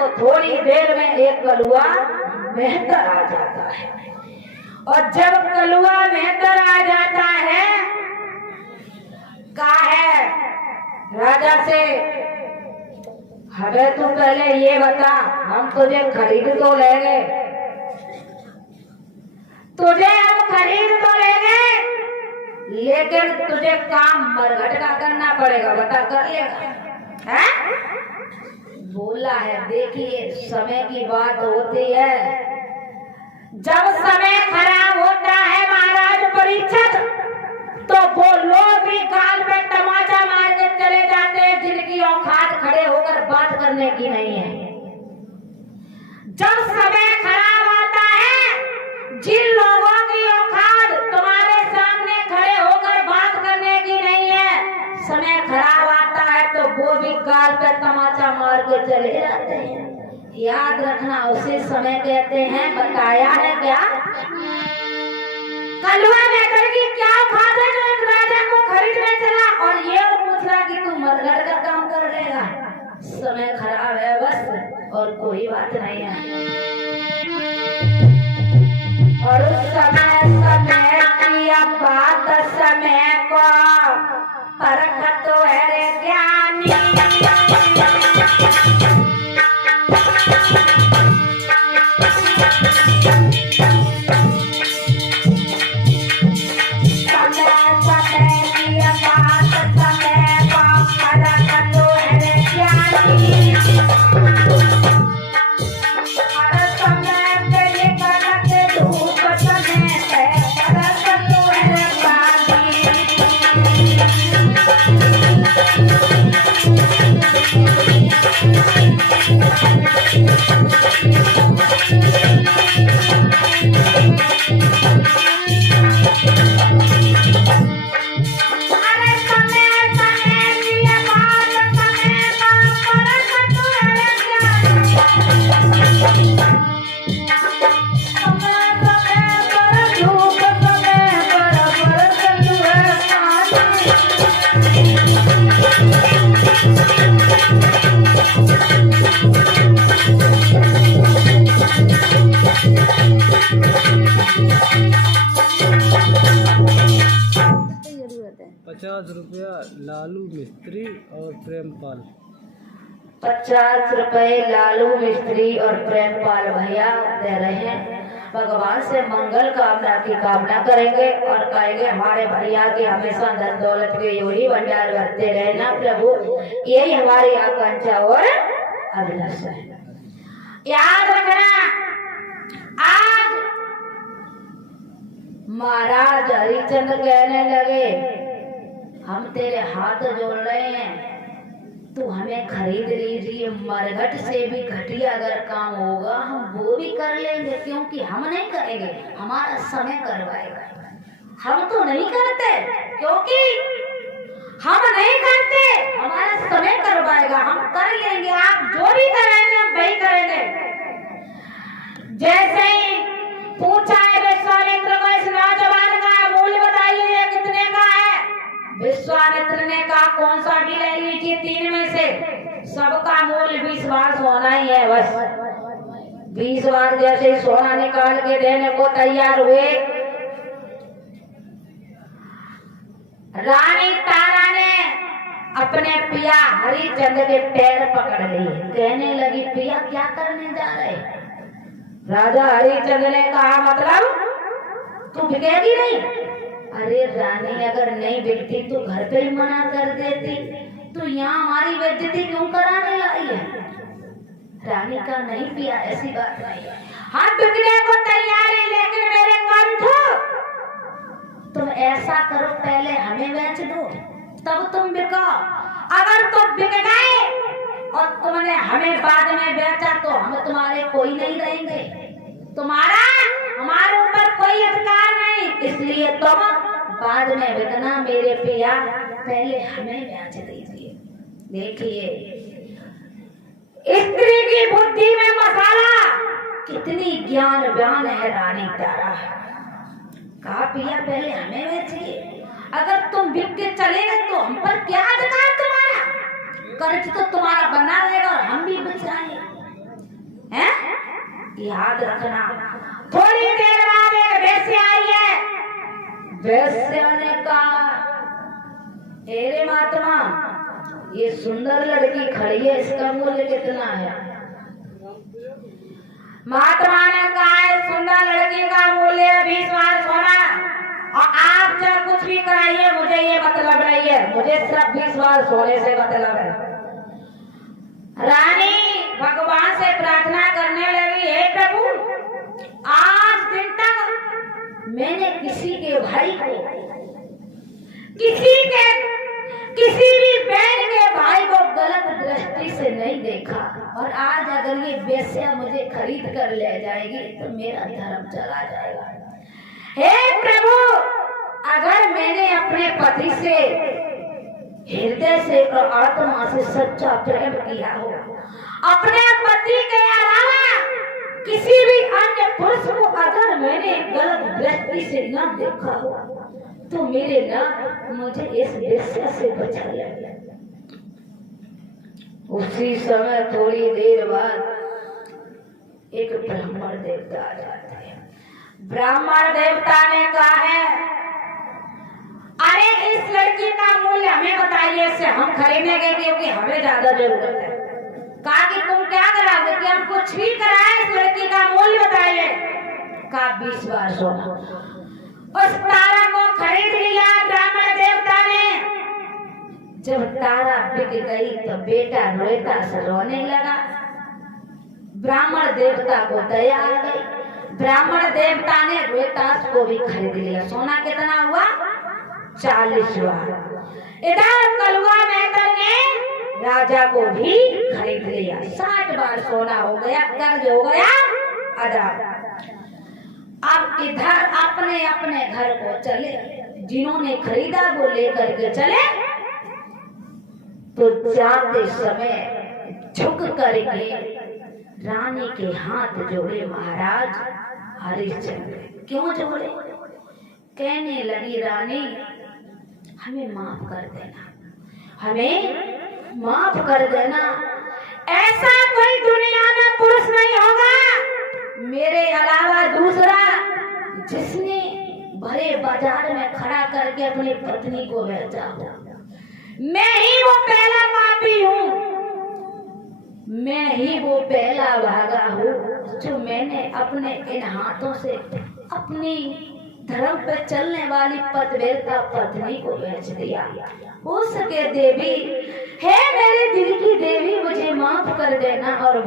तो थोड़ी देर में एक कलुआ मेहतर आ जाता है। और जब कलुआ मेहतर आ जाता है, कहा है राजा से, हमें तू पहले ये बता, हम तुझे खरीद तो लेंगे, तुझे हम खरीद तो लेंगे, लेकिन तुझे काम मरघट का करना पड़ेगा, बता कर लेगा? है? बोला है, देखिए समय की बात होती है, जब समय खराब होता है महाराज परीक्षित, तो वो लोग भी गाल पे तमाचा मार के चले जाते हैं जिनकी औकात खड़े होकर बात करने की नहीं है। जब समय खराब आता है, जिन लोगों की औकात तुम्हारे सामने खड़े होकर बात करने की नहीं है, समय खराब आता है तो वो भी गाल पे तमाचा मार के चले जाते हैं। याद रखना, उसे समय कहते हैं। बताया है क्या? कलुआ मेहतर की क्या औकात है जो एक राजा को खरीदने चला और ये पूछ रहा कि तू मरघट का काम कर लेगा? समय खराब है बस, और कोई बात नहीं है। और उस समय की बात समय को परख तो है रे ज्ञानी। ₹50 लालू मिस्त्री और प्रेमपाल। 50 रुपए लालू मिस्त्री और प्रेमपाल भैया दे रहे हैं। भगवान से मंगल कामना की कामना करेंगे और कहेंगे हमारे भैया की हमेशा धन दौलत के योगी भंडार भरते रहना प्रभु, यही हमारी आकांक्षा और अभिलाषा है। याद रखना, आज महाराज हरिश्चंद्र कहने लगे, हम तेरे हाथ जोड़ रहे हैं, तू हमें खरीद लीजिए, मरघट से भी घटिया अगर काम होगा हम वो भी कर लेंगे, क्योंकि हम नहीं करेंगे, हमारा समय करवाएगा। हम तो नहीं करते, क्योंकि हम नहीं करते, हमारा समय करवाएगा, हम कर लेंगे, आप जो भी करेंगे हम वही करेंगे। जैसे ही पूछा है विश्वामित्र को, इस नौजवान का मूल्य बताइए कितने का है? विश्वामित्र ने कहा कौन सा भी ले लीजिए, 3 में से सबका मूल्य 20 बार सोना ही है बस। 20 बार जैसे सोना निकाल के देने को तैयार हुए, रानी तारा ने अपने पिया हरिश्चंद्र के पैर पकड़ लिए, कहने लगी पिया क्या करने जा रहे? राजा हरिश्चंद्र ने कहा मतलब तू बिकेगी नहीं? अरे रानी अगर नहीं बिकती तो घर पे ही मना कर देती, तो यहाँ हमारी बेइज्जती क्यों कराने लाई है? रानी का नहीं पिया, ऐसी बात नहीं है, हम बिकने को तैयार है, लेकिन मेरे कंठ तुम ऐसा करो पहले हमें बेच दो तब तुम बिको। अगर तुम बिक गए और तुमने हमें बाद में बेचा तो हम तुम्हारे कोई नहीं रहेंगे, तुम्हारा हमारे ऊपर कोई अधिकार नहीं, इसलिए तुम बाद में बिकना मेरे पिया, पहले हमें बेच दीजिए। देखिए स्त्री की बुद्धि में मसाला, कितनी ज्ञानवान है रानी तारा। कहा पिया पहले हमें बेचिए, अगर तुम बिक के चले गए तो हम पर क्या अधिकार तुम्हारा? कर्ज तो तुम्हारा बना रहेगा और हम भी बच जाएंगे। याद रखना। थोड़ी देर बाद एक वेश्या आई है। वेश्या ने कहा, अरे महात्मा, ये सुंदर लड़की खड़ी है, इसका मूल्य कितना है? महात्मा ने कहा, सुंदर लड़की का मूल्य 20 बार सोना, और आप चाहे कुछ भी कराइए, मुझे ये मतलब नहीं है, मुझे सिर्फ 20 बार सोने से मतलब है। रानी भगवान से प्रार्थना करने लगी, हे प्रभु, आज दिन तक मैंने किसी के भाई को, किसी भी बहन के भाई को गलत दृष्टि से नहीं देखा, और आज अगर ये वेश्या मुझे खरीद कर ले जाएगी तो मेरा धर्म चला जाएगा। हे प्रभु, अगर मैंने अपने पति से हृदय से और आत्मा से सच्चा प्रेम किया हो, अपने पति के अलावा किसी भी अन्य पुरुष को अगर मैंने गलत दृष्टि से न देखा हो, तो मेरे नाथ मुझे इस वेश्या से बचा लिया। उसी समय थोड़ी देर बाद एक ब्राह्मण देवता आ जाते हैं। ब्राह्मण देवता ने कहा है, अरे इस लड़की का मूल्य हमें बताइए, इससे हम खरीदेंगे क्योंकि हमें ज्यादा जरूरत है। कहा कि तुम क्या कराओगे? कि हम कुछ भी कराएं, इस लड़की का मूल्य बताइए। कहा 20 बार सोना। उस तारा को खरीद लिया ब्राह्मण देवता ने। जब तारा बिक गई तो बेटा रोता से रोने लगा। ब्राह्मण देवता को दया आ गई। ब्राह्मण देवता ने रोहतास को भी खरीद लिया। सोना कितना हुआ? 40 बार। इधर कलुआ मेहतर ने राजा को भी खरीद लिया। 60 बार सोना हो गया, कर्ज हो गया अदा। अब इधर अपने अपने घर को चले। जिन्होंने खरीदा वो लेकर के चले, तो जाते समय झुक करके रानी के हाथ जोड़े महाराज हरिश्चंद्र। क्यों जोड़े? कहने लगी, रानी हमें माफ कर देना, हमें माफ कर देना। ऐसा कोई दुनिया में पुरुष नहीं होगा मेरे अलावा दूसरा जिसने भरे बाजार में खड़ा करके अपनी पत्नी को बेचा हो। मैं ही वो पहला पापी हूँ, मैं ही वो पहला भागा हूँ जो मैंने अपने इन हाथों से अपनी धर्म पे चलने वाली पतिव्रता पत्नी को बेच दिया। हो सके देवी, हे मेरे दिल की देवी, मुझे माफ कर देना और